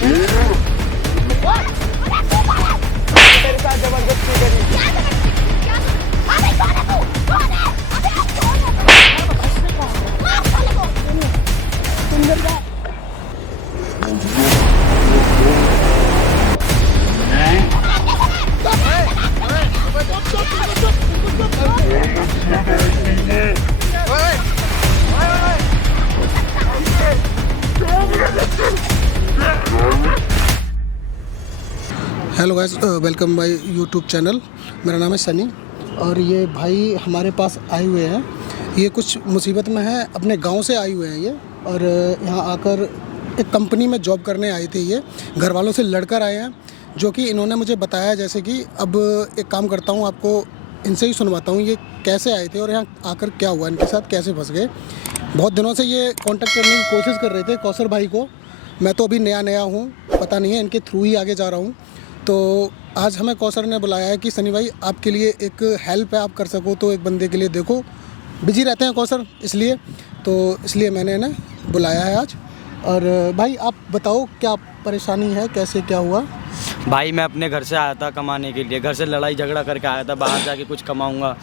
तेरे साथ जबरदस्ती करी। Hello guys, welcome my YouTube channel. मेरा नाम है सनी और ये भाई हमारे पास आए हुए हैं। ये कुछ मुसीबत में है, अपने गांव से आए हुए हैं ये, और यहाँ आकर एक कंपनी में जॉब करने आए थे। ये घर वालों से लड़कर आए हैं, जो कि इन्होंने मुझे बताया। जैसे कि अब एक काम करता हूँ, आपको इनसे ही सुनवाता हूँ ये कैसे आए थे और यहाँ आकर क्या हुआ, इनके साथ कैसे फंस गए। बहुत दिनों से ये कांटेक्ट करने की कोशिश कर रहे थे कौसर भाई को। मैं तो अभी नया हूँ, पता नहीं है, इनके थ्रू ही आगे जा रहा हूँ। तो आज हमें कौसर ने बुलाया है कि सनी भाई आपके लिए एक हेल्प है, आप कर सको तो एक बंदे के लिए देखो। बिजी रहते हैं कौसर, इसलिए मैंने इन्हें बुलाया है आज। और भाई आप बताओ क्या परेशानी है, कैसे क्या हुआ? भाई मैं अपने घर से आया था कमाने के लिए, घर से लड़ाई झगड़ा करके आया था, बाहर जाके कुछ कमाऊंगा।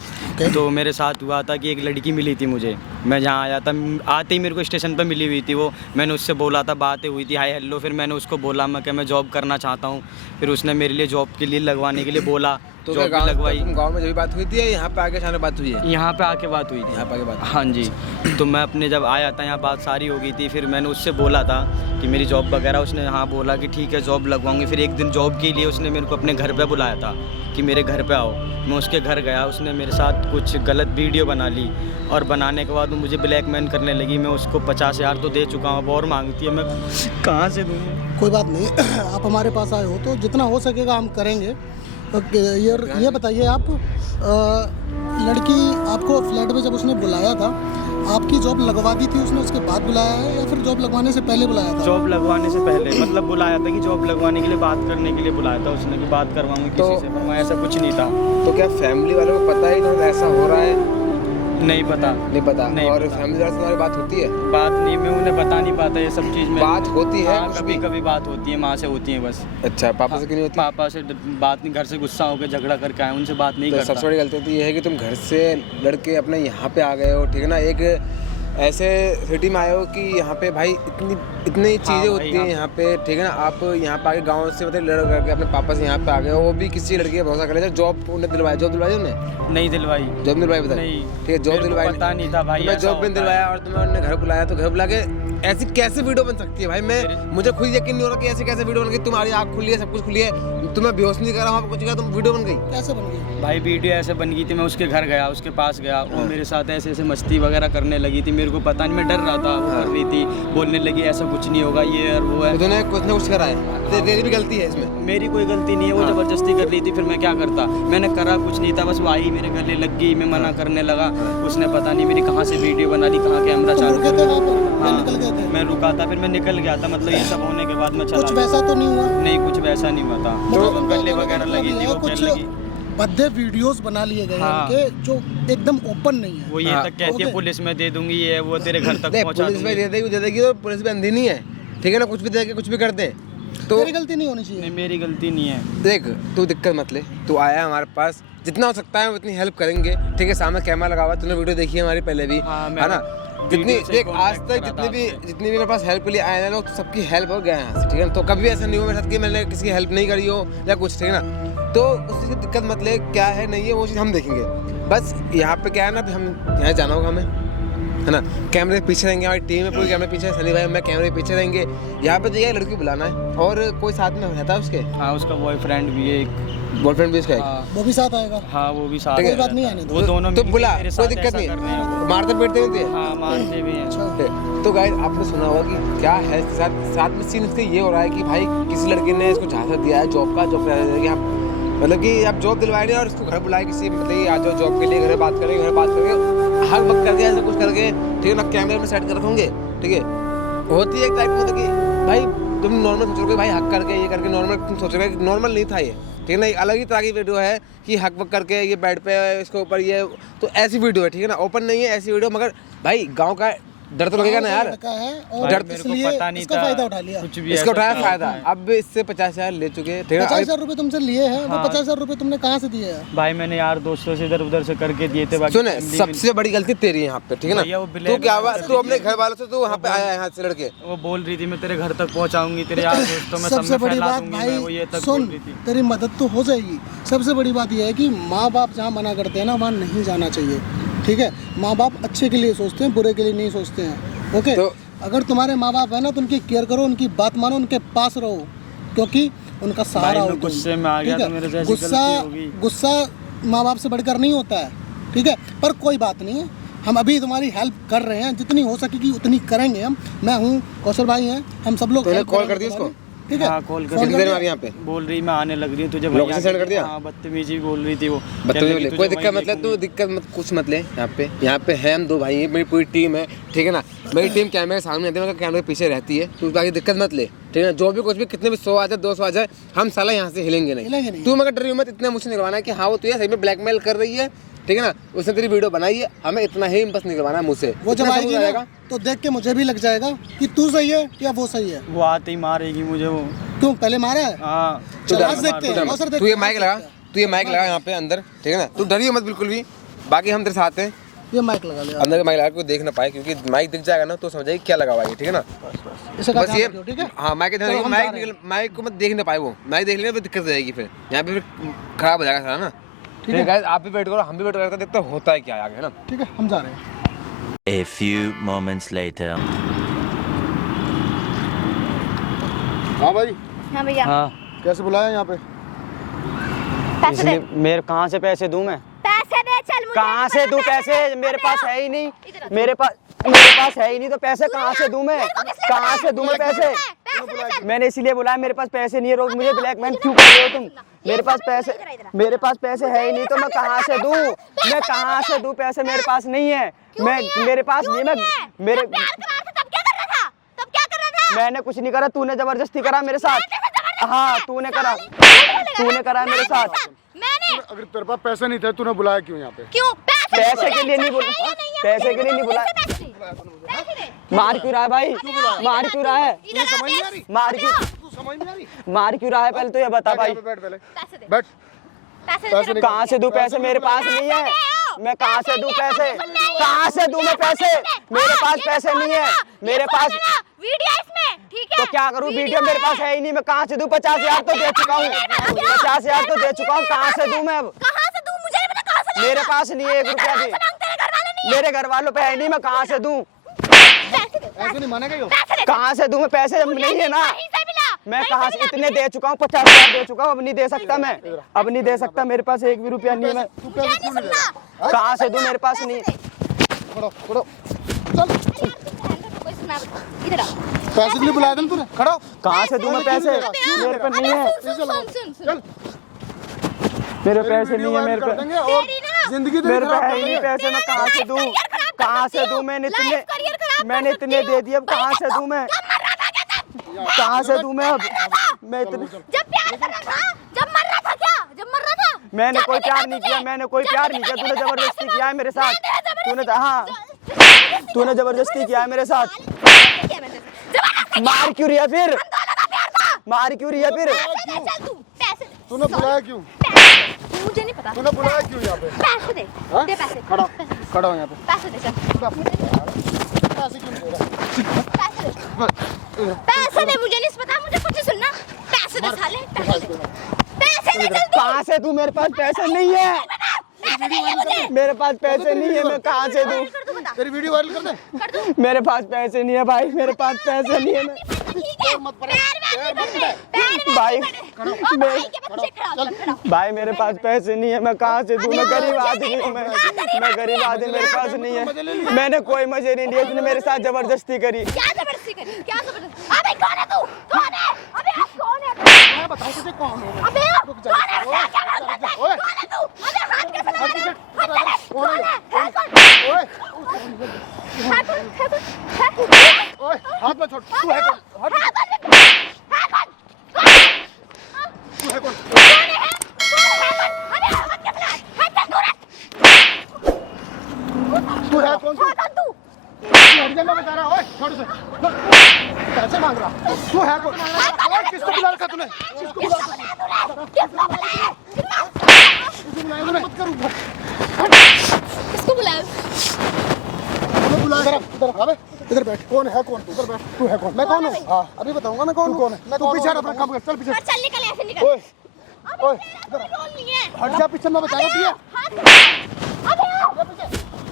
तो मेरे साथ हुआ था कि एक लड़की मिली थी मुझे, मैं जहाँ आया था आते ही मेरे को स्टेशन पर मिली हुई थी वो। मैंने उससे बोला था, बातें हुई थी, हाय हेलो। फिर मैंने उसको बोला मैं जॉब करना चाहता हूँ। फिर उसने मेरे लिए जॉब के लिए लगवाने के लिए बोला, तो जॉब भी लगवाई। गाँव में जब बात हुई थी, यहाँ पे आके अचानक बात हुई है? यहाँ पे आके बात हुई थी। यहाँ पे आके बात? हाँ जी। तो मैं अपने जब आया था यहाँ बात सारी हो गई थी। फिर मैंने उससे बोला था कि मेरी जॉब वगैरह, उसने हाँ बोला कि ठीक है जॉब लगवाऊंगी। फिर एक दिन जॉब के लिए उसने मेरे को अपने घर पे बुलाया था कि मेरे घर पे आओ। मैं उसके घर गया, उसने मेरे साथ कुछ गलत वीडियो बना ली और बनाने के बाद वो मुझे ब्लैकमेल करने लगी। मैं उसको 50,000 तो दे चुका हूँ, अब और मांगती है, मैं कहाँ से दूँ? कोई बात नहीं, आप हमारे पास आए हो तो जितना हो सकेगा हम करेंगे। ये बताइए आप, लड़की आपको फ्लैट में जब उसने बुलाया था, आपकी जॉब लगवा दी थी उसने, उसके बाद बुलाया है या फिर जॉब लगवाने से पहले बुलाया था? जॉब लगवाने से पहले, मतलब बुलाया था कि जॉब लगवाने के लिए बात करने के लिए बुलाया था उसने, कि बात करवाऊंगी किसी से, पर मैं ऐसा कुछ नहीं था। तो क्या फैमिली वालों को पता ही नहीं ऐसा हो रहा है? नहीं पता। नहीं, और फैमिली वालों से तुम्हारी बात होती है? बात नहीं, मैं उन्हें बता नहीं पाता ये सब चीज़ में। बात होती है? हाँ, कभी कभी बात होती है, माँ से होती है बस। अच्छा, पापा से क्यों नहीं होती? पापा से बात नहीं, घर से गुस्सा होकर झगड़ा करके आए, उनसे बात नहीं तो करता। सबसे बड़ी गलती तो ये है कि तुम घर से लड़के अपने यहाँ पे आ गए हो, ठीक है ना। एक ऐसे सिटी में आए हो कि यहाँ पे भाई इतनी चीज़ें होती हैं यहाँ पे, ठीक है ना। आप यहाँ पे आके गाँव से मतलब लड़ करके अपने पापा से यहाँ पे आ गए हो, वो भी किसी लड़के का भरोसा कर लेते। जॉब उन्हें दिलवाया, जॉब दिलवाई उन्हें? नहीं दिलवाई। जॉब दिलवाई? बता। नहीं, ठीक है, जॉब दिलवाई, पता नहीं था भाई। मैं जॉब भी दिलवाया और तुम्हें उन्होंने घर बुलाया, तो घर बुला के ऐसी कैसे वीडियो बन सकती है भाई? मुझे खुद यकीन नहीं हो रहा कि ऐसे कैसे वीडियो बन गई। तुम्हारी आँख खुली है, सब कुछ खुली है, तुम्हें बेहोश नहीं कर रहा हूँ, कुछ किया, तुम वीडियो बन गई कैसे बन गई भाई? वीडियो ऐसे बन गई थी, मैं उसके घर गया, उसके पास गया, वो मेरे साथ ऐसे ऐसे मस्ती वगैरह करने लगी थी। मेरे को पता नहीं, मैं डर रहा था। वो कर रही थी, बोलने लगी ऐसा कुछ नहीं होगा, ये और वो है। तो तूने कुछ ना कुछ करा है, तेरी भी गलती है इसमें? मेरी कोई गलती नहीं है, वो जबरदस्ती कर रही थी। फिर मैं क्या करता, मैंने करा कुछ नहीं था, बस वो आई मेरे गले लग गई, मैं मना करने लगा। उसने पता नहीं मेरी कहाँ से वीडियो बना ली, कहाँ कैमरा चालू कर दिया। हाँ, मैं रुका था, फिर मैं निकल गया था। मतलब ये सब होने के बाद मैं चला। कुछ वैसा तो नहीं हुआ? नहीं, कुछ वैसा नहीं हुआ था। तो गले वगैरह लगी थी, वो कुछ लगी। भद्दे वीडियोस बना लिए गए हाँ। इनके, जो एकदम ओपन नहीं है। वो ये तक कहती है पुलिस में दे दूंगी, ये वो तेरे घर तक पहुंचा पुलिस में दूंगी। दे देगी तो पुलिस भी अंधी नहीं है, ठीक है ना। कुछ भी दे के कुछ भी कर दे तो तेरी गलती नहीं होनी चाहिए। नहीं, मेरी गलती नहीं है। देख, तू दिक्कत मत ले, तू आया हमारे पास, जितना हो सकता है उतनी हेल्प करेंगे, ठीक है। सामने कैमरा लगा हुआ, तूने वीडियो देखी है हमारी पहले भी, हाँ, है ना। जितनी देख आज तक जितनी भी मेरे पास हेल्प के लिए आए हैं लोग, तो सबकी हेल्प हो गया है यहाँ से, ठीक है। तो कभी ऐसा नहीं हुआ मेरे साथ कि मैंने किसी की हेल्प नहीं करी हो या कुछ, ठीक है ना। तो उस चीज़ की दिक्कत मत ले, क्या है नहीं है वो चीज़ हम देखेंगे। बस यहाँ पे क्या है ना, हम यहाँ जाना होगा हमें, है ना। कैमरे के पीछे रहेंगे, हमारी टीम में पूरी कैमरे पीछे, सनी भाई मैं कैमरे के पीछे रहेंगे। यहाँ पे जाइए, लड़की बुलाना है और कोई साथ में रहता है उसके? हाँ, उसका बॉयफ्रेंड भी है, बॉयफ्रेंड भी उसका है? हाँ, वो भी साथ आएगा? हाँ, वो भी साथ। कोई बात नहीं आने दो, वो दोनों तो मिलके बुला, मेरे कोई साथ दिक्कत ऐसा नहीं कर रहे हैं है। वो। मारते पीटते नहीं थे? हाँ, मारते भी हैं। तो गाइस आपने सुना होगा कि क्या है साथ में सीन इसका ये हो रहा है कि भाई किसी लड़के ने इसको झांसा दिया है जॉब का, मतलब कि आप जॉब दिलवाए नहीं और इसको घर बुलाए किसी, मतलब आ जाओ जॉब के लिए, घर बात करेंगे, हर वक्त करके ऐसा कुछ करके, ठीक है ना। कैमरे में सेट कर रखोगे, ठीक है। होती है एक टाइप मतलब कि भाई तुम नॉर्मल सोचोगे भाई हक करके ये करके, नॉर्मल तुम सोचोगे, नॉर्मल नहीं था ये, ठीक है ना। एक अलग ही तरह की वीडियो है कि हक वक करके ये बेड पे इसके ऊपर ये, तो ऐसी वीडियो है, ठीक है ना। ओपन नहीं है ऐसी वीडियो, मगर भाई गाँव का डर तो लगेगा ना यार। लड़का है और डर मेरे को इसलिए पता नहीं इसका था, फायदा उठा लिया। कुछ भी इसका ऐसा उठाया था। फायदा। अब इससे 50,000 ले चुके हैं, ठीक है। 50,000 रुपये तुमसे लिए हैं, वो हाँ। 50,000 रुपये तुमने कहाँ से दिए हैं? भाई मैंने यार दोस्तों से इधर उधर से करके दिए थे। बाकी सुने, family में- सबसे बड़ी गलती तेरी है यहाँ पे, ठीक है भैया, वो ना। ब्लैक तू क्या हुआ, में तू अपने घर वालों से तू वहाँ पे आया है यहाँ से लड़के। वो बोल रही थी मैं तेरे घर तक पहुंचाऊंगी, तेरे यार दोस्तों में सब सबसे में बड़ी फैला बात दूंगी मैं, वो ये भाई तक सुन, बोल रही थी। तेरी मदद तो हो जाएगी। सबसे बड़ी बात यह है कि माँ बाप जहाँ मना करते हैं ना, वहाँ नहीं जाना चाहिए, ठीक है। माँ बाप अच्छे के लिए सोचते हैं, बुरे के लिए नहीं सोचते हैं, ओके। तो अगर तुम्हारे माँ बाप है ना तो उनकी केयर करो, उनकी बात मानो, उनके पास रहो, क्योंकि उनका सहारा भाई, हो मैं तुम, गुस्से में आ गया ठीक है? तो मेरे जैसी गलती होगी। गुस्सा माँ बाप से बढ़कर नहीं होता है, ठीक है। पर कोई बात नहीं है, हम अभी तुम्हारी हेल्प कर रहे हैं, जितनी हो सकेगी उतनी करेंगे हम। मैं हूँ, कौशल भाई हैं, हम सब लोग तूने help कॉल करेंगे कर दी इसको? तुम्हारी, ठीक है। हाँ, कॉल कर फोन कितनी कर देर में दिया? आ रही यहाँ पे? बोल रही मैं आने लग रही हूँ तुझे। लोकेशन सेंड कर दिया? हाँ, बदतमीजी बोल रही थी वो। बदतमीजी कहने बोले, लगी, कोई तुझे दिक्कत वहीं मतलब तू देखूंगी। दिक्कत मत कुछ मत ले। यहाँ पे है हम 2 भाई हैं, मेरी पूरी टीम है, ठीक है ना। मेरी टीम कैमरे के सामने रहती है, मतलब कैमरे के पीछे रहती है। तू बाकी दिक्कत मत ले, ठीक है ना। जो भी कुछ भी कितने भी 100 आ जाए 200 आ जाए, हम साला यहाँ से हिलेंगे हिलेंगे नहीं। नहीं। तू मगर डरियो मत, इतना मुझसे निकलवाना है कि हाँ वो तुझे सही में ब्लैकमेल कर रही है, ठीक है ना। उसने तेरी वीडियो बनाई है, हमें इतना ही बस निकलवाना है मुझसे। वो जब इतना आएगी समझ ना, आएगा। तो देख के मुझे भी लग जाएगा कि तू सही है या वो सही है। वो आते ही मारेगी मुझे वो। क्यों पहले मारा है? हाँ, चल डर आज मत, देखते तू हैं, डर अवसर मत। देखते तू ये हैं, माइक आज लगा, देखते हैं। तू ये माइक लगा यहाँ पे अंदर, ठीक है ना। तू डरियो मत बिल्कुल भी, बाकी हम तेरे साथ हैं। ये माइक लगा लिया अंदर का माइक लगा, कोई देख ना पाए, क्योंकि माइक दिख जाएगा ना तो समझ जाएगी क्या लगा हुआ है, ठीक है ना। इसे बस ये, ठीक है। हाँ माइक चलो, हम जा रहे हैं। माइक को मत देख ना पाए, वो माइक देख लेना फिर दिक्कत हो जाएगी, फिर यहाँ पे फिर खराब हो जाएगा सारा ना। ठीक है गाइस, आप भी वेट करो, हम भी वेट करते हैं, देखते हैं होता है क्या आगे, है ना। ठीक है, हम जा रहे हैं। A few moments later. हाँ भाई, हाँ भैया, हाँ। कैसे बुलाया यहाँ पे? पैसे दे, इसलिए मेरे कहाँ से पैसे दूँ मैं? पैसे दे, चल मुझे कहाँ नहीं से पता, दूँ पैसे? मेरे पास है ही नहीं। इधर आ। मेरे पास है ही नहीं, तो पैसे कहाँ से दूँ मैं? कहाँ से दूँ मैं पैसे? मैंने इसीलिए बुलाया, मेरे पास पैसे नहीं है। रोज मुझे ब्लैकमेल क्यों कर रहे हो तुम? मेरे पास पैसे है ही नहीं, तो मैं कहाँ से दूँ? मैं कहाँ से दूँ पैसे? मेरे पास नहीं है। मेरे पास नहीं, मैं मेरे प्यार के मार से तब क्या कर रहा था? तब क्या कर रहा था? मैंने कुछ नहीं करा, तूने जबरदस्ती करा मेरे साथ। हाँ, तूने करा मेरे साथ। मैंने अगर तेरे पास पैसे नहीं थे, तूने बुलाया क्यों यहाँ पे? क्यों? पैसे के लिए नहीं बोला, पैसे के लिए नहीं बोला। मार क्यों रहा है भाई? मार क्यों रहा है? मार क्यों तू समझ नहीं आ रही? मार क्यों रहा है? पहले तो ये बता भाई। बैठ पहले, पैसे दे, बैठ। पैसे पैसे दे, कहाँ से दूं पैसे? मेरे पास नहीं है। मैं कहाँ से दूं पैसे? कहाँ से दूं मैं पैसे? मेरे पास पैसे नहीं है। मेरे पास वीडियो इसमें, ठीक है? तो क्या करूं? वीडियो मेरे पास है ही नहीं, मैं कहाँ से दूं? 50,000 तो दे चुका हूँ, 50,000 तो दे चुका हूँ। कहाँ से दूं मैं अब? कहाँ से दूं? मुझे नहीं पता कहाँ से मेरे पास नहीं है 1 रुपया भी। तेरे घर वाले नहीं मेरे घर वालों पे है नहीं, मैं कहाँ से दूं? पैसे दे, ऐसे नहीं मानेगा यो। पैसे दे, कहाँ से दूं मैं पैसे? जब नहीं है ना, कहीं से मिला, मैं कहीं कहाँ से से मिला इतने दे चुका हूँ, 50,000 दे चुका हूँ। अब नहीं दे सकता मैं, अब नहीं दे सकता। मेरे पास 1 भी रुपया नहीं है। मैं तू पैसे क्यों नहीं दे रहा? कहाँ से दूं? मेरे पास नहीं। खड़ो, खड़ो। चल, इधर आ। पैसे के लिए बुलाया था ना तूने? खड़ो। कहाँ से दूं मैं पैसे? मेरे पे नहीं है, चल, मेरे पैसे नहीं है। मेरे कर पे देंगे और जिंदगी तेरी मेरे पे खराब है कर ही नहीं देंगे। पैसे। मैं कहाँ से दूं? कहाँ से दूं? मैंने इतने दे दिए, अब कहाँ से दूं मैं? कहाँ से दूं मैं अब? मैं इतने जब प्यार कर रहा था, जब मर रहा था क्या? जब मर रहा था? मैंने कोई प्यार नहीं किया, मैंने कोई प्यार नहीं किया। तूने जबरदस्ती किया है मेरे साथ। तूने जबरदस्ती किया है मेरे साथ। मार क्यों रही है फिर? मार क्यों रही है फिर? चल तू पैसे दे। तूने बुलाया क्यों? मुझे नहीं पता। तूने बुलाया क्यों यहाँ पे? पैसे दे, हाँ? दे पैसे। खड़ा, खड़ा हो यहाँ पे। पैसे दे, चल। पैसे क्यों नहीं दे रहा? पैसे दे, मुझे नहीं पता, मुझे कुछ नहीं सुनना। पैसे दे साले, पैसे दे। पैसे दे जल्दी। कहाँ से दूं? मेरे पास पैसे नहीं है। मेरे पास पैसे नहीं है, मैं कहाँ से दूं? कर दू बता। तेरी वीडियो वायरल कर दे। मेरे पास पैसे नहीं है भाई, मेरे पास पैसे नहीं है। मैं ठीक है। पैर भाई भाई के पीछे खड़ा हो, खड़ा हो। भाई मेरे पास पैसे नहीं है, मैं कहाँ से दूं? मैं गरीब आदमी हूँ। मैं गरीब आदमी, मेरे पास नहीं है। मैंने कोई मजे नहीं लिए, उसने मेरे साथ जबरदस्ती करी। क्या जबरदस्ती करी? क्या जबरदस्ती? अबे कौन है तू? कौन है? अबे आप कौन है? मैं बताऊँ तुझे कौन है? अबे आप कौन है? क्या करता है? कौन है तू? अबे हाथ कैसे लगा रहे हो? हाथ लगा। कौन है? है कौन? ओए, है कौन? है कौन? ओए, हाथ में छोड़। तू है कौन? हाथ में छोड़। तू है कौन? तू है कौन? तू हट जा, मैं पैसे मांग रहा तू है कौन? ओए किसको बुला रखा तूने? किसको बुला रखा? मत करूँ किसको बुलाया? बुला इधर अबे इधर बैठ। कौन है कौन? इधर बैठ। तू है कौन? मैं कौन हूँ? हाँ अभी बताऊंगा मैं कौन हूँ। कौन है? तू पीछे अपना काम कर। चल पीछे। चल निकल ऐसे निकल। ओए ओए रोल नहीं है। हट जा पीछे मैं बता रहा हूँ। अबे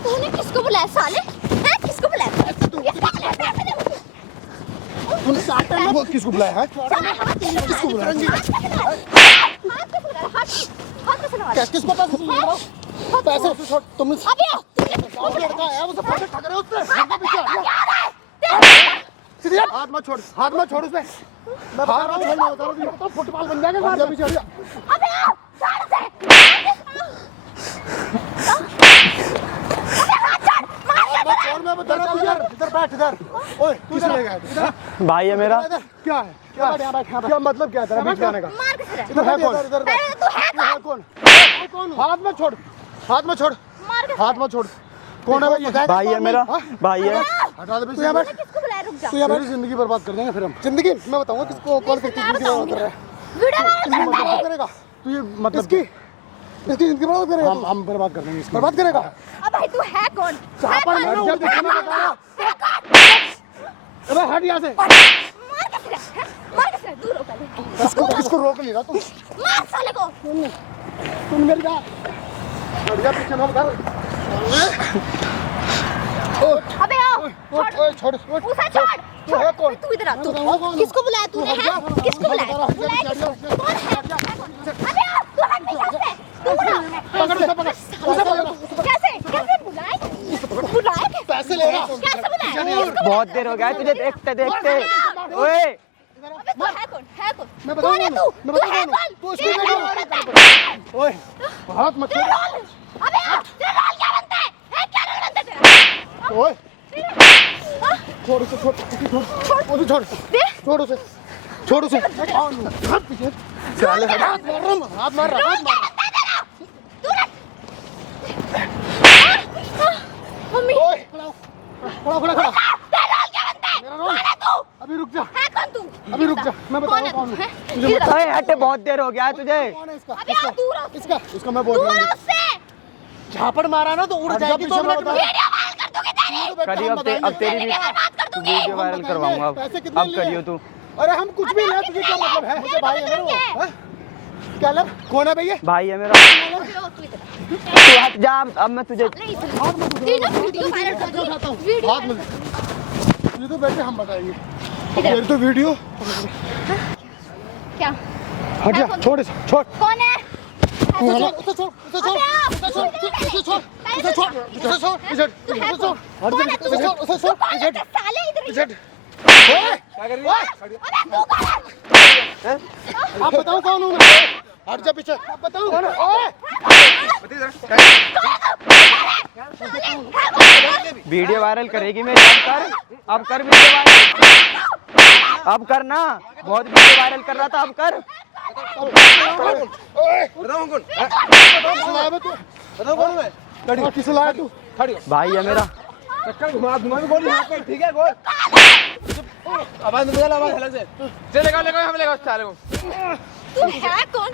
तूने किसको बुलाया साले? हैं किसको बुलाया? तूने साथ में वो किसको बुलाया है? किसको बुलाया? किसको पैसे मांग रहा हूँ? पैसे छोड़ तुम। लड़का है उसे पैसे ठग रहे हो उससे। हाथ मत छोड़। हाथ मत छोड़ उसमें। मैं बता रहा हूँ तो फुटबॉल बन जाएगा। हट जा पीछे। अबे मैं बता रहा हूँ यार। इधर बैठ इधर। ओए तू इधर ले गया भाई है मेरा। क्या है? क्या मतलब क्या है तेरा बीच जाने का? मार के इधर है कौन? तू है कौन? कौन? हाथ मत छोड़। हाथ मत छोड़। मार के हाथ मत छोड़। कौन है भाई? भाई है मेरा। भाई है। हटा दे। तू यहाँ बैठ। किसको बुलाया? रुक जा। तू यहाँ मेरी जिंदगी बर्बाद कर देंगे फिर हम। जिंदगी मैं बताऊंगा किसको कौन किसकी जिंदगी बर्बाद कर रहा है। वीडियो बर्बाद करेगा तू। ये मतलब इसकी जिंदगी बर्बाद करेगा। हम बर्बाद कर देंगे। बर्बाद करेगा। अब भाई तू है कौन? जहाँ पर मैं बता रहा। अबे हट यहाँ से। मार के दूर हो पहले। किसको रोक नहीं रहा तू? मार साले को। सुन मेरी बात। हट जा पीछे ना कर। अबे आओ। ओए छोड़। उसे छोड़। तू है कौन? तू इधर आ। तू बताऊँ कौन? किसको बुलाया तूने? है किसको बुलाया? बुलाया किसको? कौन है? अबे आओ। तू हट नहीं सकते। तू पकड़। कैसे बुलाया? पैसे ले रहा। कैसे बुलाया? बहुत देर हो गया है तुझे देखते देखते। ओए अबे तू है कौन? है कौन? मैं कौन है तू? मैं तू बताऊँ है कौन? कौन? तू उसकी तेरा वीडियो रोल बनता है। ओए हाथ मत छोड़। अबे आओ। तेरा रोल क्या बनता है? क्या रोल बनता है तेरा? ओए छोड़ उसे। छोड़ उसे। छोड़ उसे। छोड़ उसे। हाथ पीछे। साले हाथ मार रहा। मम्मी ओए खड़ा। मेरा रोल। अभी रुक जा। है कौन तू? अभी रुक जा। मैं बताऊँ कौन है। तुझे इधर आ। ओए हट बहुत देर हो गया है तुझे। कौन है इसका? अबे आओ दूर हो। इसका मैं बोल दूर रहा हो हूँ। उससे। झापड़ मारा ना तो उड़ जाएगी। 2 मिनट में वीडियो वायरल कर दूंगी तेरी। करियो अब तेरी भी कर दूंगी। वीडियो वायरल करवाऊंगा अब करियो तू। अरे हम कुछ भी ले। तुझे क्या मतलब है? मुझे भाई है मेरा वो। हैं? क्या लग? कौन है भैया? भाई है मेरा। तू इधर तू हट जा अब मैं तुझे। वीडियो वायरल कर दूंगी। हाथ में ये तो बैठे हम बताएंगे। ये तो वीडियो। क्या? हट जा। छोड़ इसे। छोड़। कौन है? उसे छोड़। साले इधर आप बताओ कौन हूँ मैं? हट जा पीछे। आप बताओ कौन है? वीडियो वायरल करेगी मेरी। अब कर वीडियो वायरल। अब कर ना। बहुत वीडियो वायरल कर रहा था अब कर। किसे लाया तू? भाई है मेरा। ठीक है गोल। आवाज निकल आवाज अलग से। चल लगा हम लगा सारे को। तू है कौन?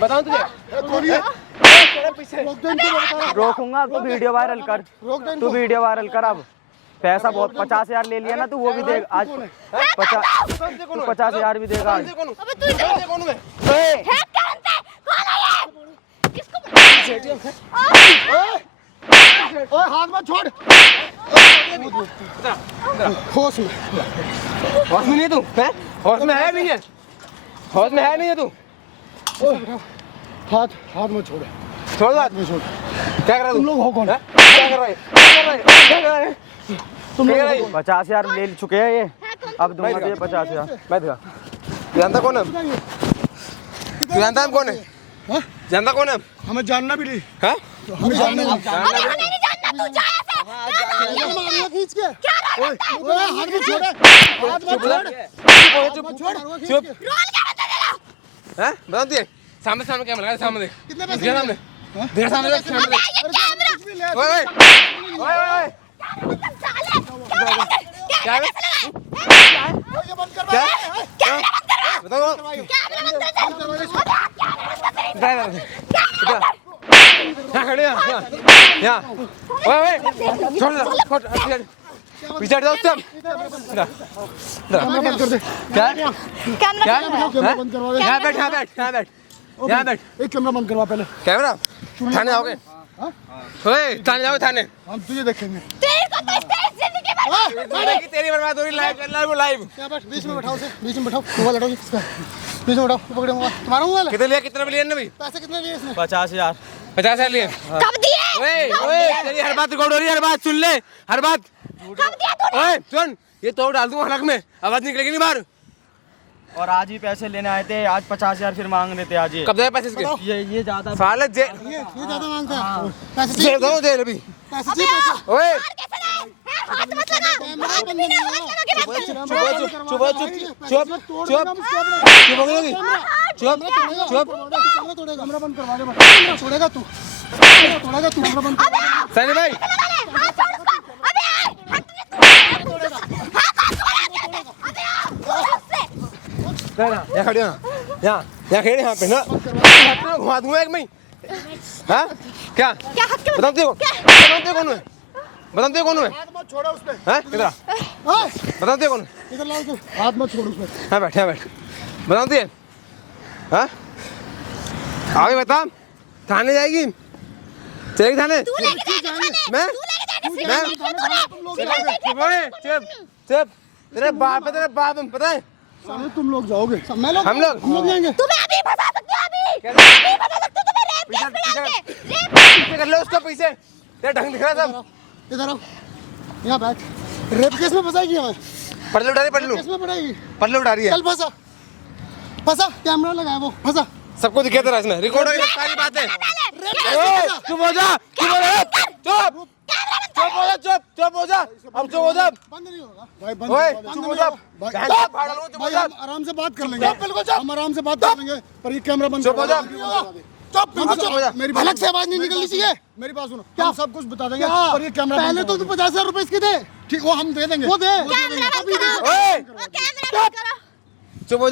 बताऊं तुझे? रोकूंगा अब। तू वीडियो वायरल कर। तू वीडियो वायरल कर अब। पैसा बहुत 50,000 ले लिया ना तू वो भी देगा आज। 50,000 भी देगा आज। अबे तू इधर कौन मैं? है क्या बनता है? कौन है ये? किसको ओए हाथ मत छोड़। होश में। होश में नहीं तू? होश में है नहीं है? होश में है नहीं है तू? हाथ मत छोड़। छोड़ बात। छोड़। क्या कर रहा है तुम लोग हो कौन? क्या कर रहा है? तुम लोग 50,000 ले चुके हैं ये। अब दूंगा तुझे 50,000। मैं दिखा। जानता कौन है? तू जानता है कौन है? हाँ? जानता कौन है? हमें जानना भी नहीं। हाँ? हमें जानना नहीं। अबे हमें नहीं जानना तू जा ऐसे। मारिया खींच के। क्या ओए हाथ मत छोड़। हाथ मत छोड़। चुप। रोल क्या बनता है तेरा? हैं? बता दिए। सामने सामने कैमरा लगा सामने देख। कितने पैसे? देख सामने। देख सामने देख सामने देख। कैमरा। ओए ओए क्या है? क्या? बताओ। यहाँ खड़े यहाँ। ओए छोड़ पीछे हट जाओ सब। क्या? क्या? यहाँ बैठ यहाँ बैठ यहाँ बैठ यहाँ बैठ। एक कैमरा बंद करवा पहले। कैमरा थाने आओगे? ओए थाने जाओगे थाने? हम तुझे देखेंगे। तेरी बर्बाद हो रही लाइव चल रहा है वो लाइव। क्या बैठ बीच में बैठाओ उसे बीच में बैठाओ मोबाइल हटाओ इसका बीच में बैठाओ पकड़े मोबाइल तुम्हारा मोबाइल कितने लिया कितने लिए भाई? पैसे कितने लिए इसने 50,000। 50,000 लिए। कब दिए? ओए तेरी हर बात रिकॉर्ड हो रही है हर बात सुन ले हर बात। कब दिया तूने? ओए सुन ये तो डाल दूंगा हलक में आवाज निकलेगी नहीं बाहर। और आज ही पैसे लेने आए थे आज 50,000 फिर मांग रहे थे आज ये। कब दे पैसे इसके? ये ज्यादा साले ये ज्यादा मांगता है पैसे दे चाहिए दो दे अभी। पैसे चाहिए पैसे ओए हाथ मत लगा। कैमरा बंद नहीं चुप कैमरा बंद करवा दे कैमरा छोड़ेगा तू कैमरा बंद सनी भाई हाथ छोड़ उसका। अबे यहाँ खड़े यहाँ खड़े यहाँ पे ना घुमा दूंगा एक मैं। हाँ क्या क्या हाथ के बताओ कौन है? बताओ कौन है? हाथ मत छोड़ो उस पे हाँ किधर? बताओ कौन है? इधर लाओ तो हाथ मत छोड़ो उस पे हाँ बैठ बताओ दिए। हाँ आगे बता थाने जाएगी चलेगी थाने? तू लेके जाएगा मैं चुप तेरे बाप है पता है? सामने तुम लोग जाओगे हम लोग जाएंगे तुम्हें अभी फंसा सकती हूं अभी फंसा सकती हूं तुम्हें रेप पीछे कर लो उसको पीछे तेरा ढंग दिख रहा सब। इधर आओ यहाँ बैठ रेप केस में फंसाएगी हमें पटलू उठा रही केस में पड़ेगी पटलू उठा रही है। चल फंसा कैमरा लगाया वो फंसा सबको दिखे तेरा इसमें रिकॉर्ड हो गई सारी बातें। चुप हो जा अब चुप हो जा बंद नहीं होगा भाई बंद ओए बंद चुप नहीं हो जा होगा। चुप हो भाई जा हम आराम से बात कर लेंगे हम आराम से बात कर लेंगे पर ये कैमरा बंद चुप हो जा। चुप बिल्कुल हो जा। मेरी अलग से आवाज नहीं निकलनी चाहिए मेरी बात सुनो क्या सब कुछ बता देंगे पर ये कैमरा पहले तो 50,000 रुपए इसके दे ठीक वो हम दे देंगे वो दे चुप हो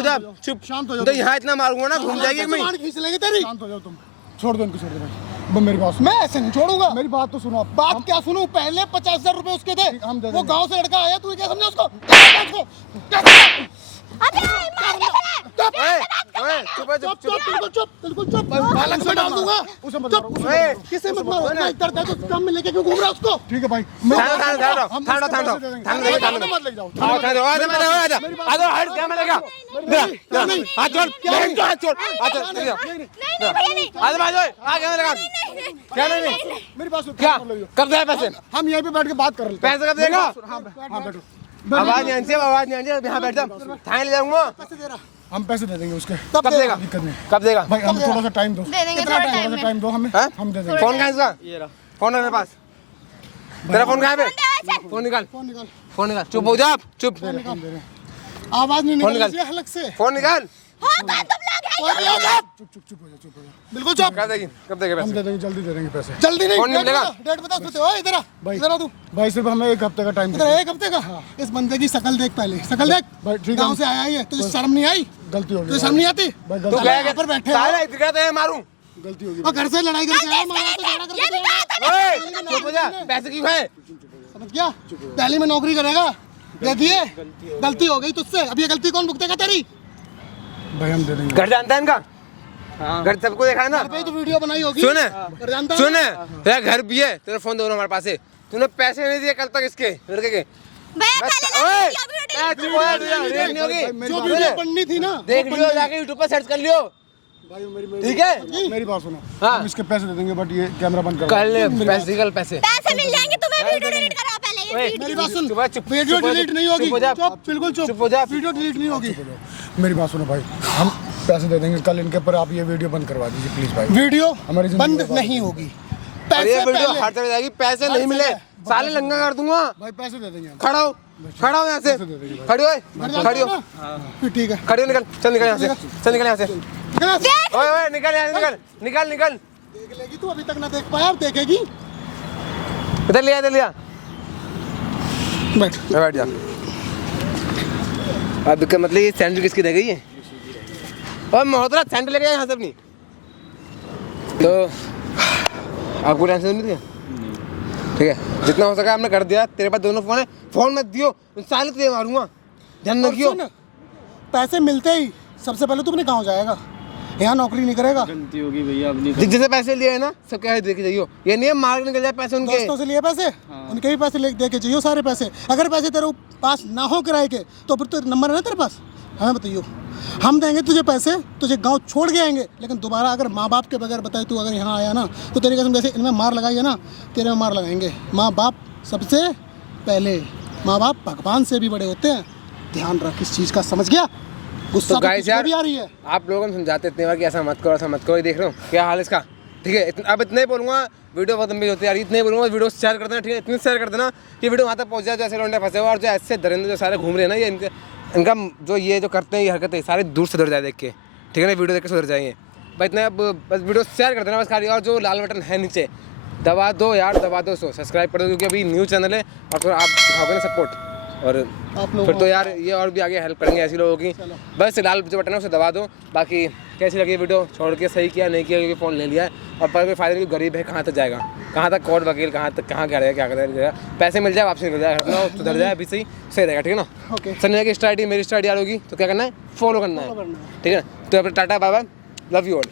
जा चुप शांत हो तो यहाँ इतना मारूंगा ना घूम जाएगी मैं। खींच लेंगे तेरी शांत हो जाओ तुम छोड़ दो इनको छोड़ दो भाई मेरी बात मैं ऐसे नहीं छोड़ूंगा मेरी बात तो सुनो बात क्या सुनूं पहले 50,000 रुपए उसके थे हम दे वो गांव से लड़का आया तू क्या समझा उसको चुप अलग से डाल दूंगा उसे मत मारो किसे मत मारो मैं इधर दे तो काम में लेके क्यों घूम रहा उसको ठीक है भाई मेरी बात सुन क्या कब जाए पैसे? हम यहीं पे बैठ के बात कर लेते हैं पैसे कब देगा? हाँ बैठो आवाज नहीं आनी आवाज नहीं आनी यहाँ बैठ जा थाने ले जाऊंगा। पैसे दे रहा हम पैसे दे देंगे उसके कब देगा? दिक्कत नहीं कब देगा? भाई हम थोड़ा सा टाइम दो दे देंगे कितना थोड़ा टाइम टाइम दो हमें हैं? हम दे देंगे फोन कहाँ है इसका? ये रहा। फोन है मेरे पास तेरा फोन कहाँ है? फोन निकाल फोन निकाल चुप हो जा चुप आवाज नहीं फोन निकल निकाल। रही है अलग से फोन निकाल होगा तुम लोग हैं चुप हो जा बिल्कुल चुप कब देगी हम पैसे? दे देंगे जल्दी दे देंगे पैसे जल्दी नहीं फोन नहीं मिलेगा? डेट बता तू ओए इधर आ भाई इधर आ तू भाई सिर्फ हमें एक हफ्ते का टाइम इधर एक हफ्ते का इस बंदे की शक्ल देख पहले शक्ल देख भाई ठीक है गांव से आया है तुझे शर्म नहीं आई गलती हो गई तुझे शर्म नहीं आती तू क्या है पर बैठे साला इधर तो मारूं गलती हो गई और घर से लड़ाई करके आया मारा तो झगड़ा करके आया ओए चुप हो जा पैसे क्यों है? समझ गया पहली में नौकरी करेगा देखिए गलती हो गई तुझसे अब ये गलती कौन भुगतेगा तेरी भाई हम दे देंगे घर जानता है इनका? घर सबको देखा है ना? भाई तो वीडियो बनाई होगी सुन घर जानता है सुन तेरा घर भी है तेरा फोन दोनों हमारे पास है तूने पैसे नहीं दिए कल तक इसके लड़के के जो वीडियो बननी थी ना देख लियो जाके यूट्यूब पर सर्च कर लियो ठीक है मेरी बात सुनो हाँ। हम इसके पैसे दे देंगे बट ये कैमरा बंद कर कल पैसे कल पैसे पैसे मिल जाएंगे तुम्हें वीडियो डिलीट करो पहले ये मेरी बात सुन चुप वीडियो डिलीट नहीं होगी चुप हो जा चुप बिल्कुल चुप हो जा वीडियो डिलीट नहीं होगी मेरी बात सुनो भाई हम पैसे दे देंगे कल इनके पर आप ये वीडियो बंद करवा दीजिए प्लीज भाई वीडियो हमारी बंद नहीं होगी और ये वीडियो हर तरह जाएगी पैसे नहीं मिले साले लंगा कर दूंगा भाई पैसे दे देंगे खड़ा हो यहाँ से खड़ी हो फिर ठीक है खड़ी हो निकल चल निकल यहाँ से ओए निकल यहाँ से निकल देख लेगी तू अभी तक ना देख पाया अब देखेगी इधर लिया बैठ। बैठ जा। अब का मतलब ये सैंडल किसकी रह गई है? और मोहतरा सैंडल लेके यहाँ से अपनी। तो आपको टेंशन नहीं थी? ठीक है, जितना हो सका हमने कर दिया। तेरे पास दोनों फोन है, फोन मत दियो, साले तुझे मारूंगा, ध्यान रखियो। पैसे मिलते ही सबसे पहले तू अपने गाँव जाएगा, यहाँ नौकरी नहीं करेगा। गलती होगी भैया अपनी। जिससे पैसे लिए है ना सब क्या है देखे जाइयो। ये नहीं है मार के निकल जाए पैसे उनके। दोस्तों से लिए पैसे, उनके भी पैसे दे के चाहिए सारे पैसे। अगर पैसे तेरे पास ना हो किराए के तो फिर तो नंबर है ना तेरे पास, हमें बताइयो। हम देंगे तुझे पैसे, तुझे गांव छोड़ के आएंगे, लेकिन दोबारा अगर माँ बाप के बगैर बताए तू अगर यहाँ आया ना तो तेरे कसम जैसे इनमें मार लगाई है ना, तेरे में मार लगाएंगे। माँ बाप सबसे पहले, माँ बाप भगवान से भी बड़े होते हैं, ध्यान रख इस चीज़ का, समझ गया? गुस्सा तो गाइस यार भी आ रही है। आप लोगों को समझाते इतने बार कि ऐसा मत करो, ऐसा मत करो। ये देख रहे हो क्या हाल है इसका? ठीक है, अब इतने ही बोलूँगा, वीडियो बहुत लंबी होती है यार, इतने ही बोलूँगा, वीडियो शेयर कर देना। ठीक है, इतनी शेयर कर देना कि वीडियो वहाँ तक पहुँच जाए, जैसे लौंडे फंसे हुए और जो ऐसे दरिंदे जो सारे घूम रहे हैं ना, ये इनका जो ये जो करते हैं ये हरकतें सारे दूर सुधर जाए देख के। ठीक है ना, वीडियो देख के सुधर जाएंगे भाई। इतना अब बस वीडियो शेयर कर देना बस खाली, और जो लाल बटन है नीचे दबा दो यार, दबा दो, सब्सक्राइब कर दो, क्योंकि अभी न्यू चैनल है और फिर आप दिखाओगे ना सपोर्ट, और फिर तो यार ये और भी आगे हेल्प करेंगे ऐसी लोगों की। बस लाल जो बटन है उसे दबा दो। बाकी कैसी लगी वीडियो, छोड़ के सही किया नहीं किया, क्योंकि फ़ोन ले लिया है और पर कोई फ़ायदा नहीं, गरीब है, कहाँ तक जाएगा, कहाँ तक कोर्ट वकील, कहाँ तक कहाँ करेगा, क्या करेगा, पैसे मिल जाए वापसी मिल जाए, अपना सुधर जाए अभी सही रहेगा। ठीक है ना? ओके, संजय की स्टडी मेरी स्टडी यार होगी तो क्या करना है, फॉलो करना है। ठीक है ना? तो अपने tata bye bye, love you all.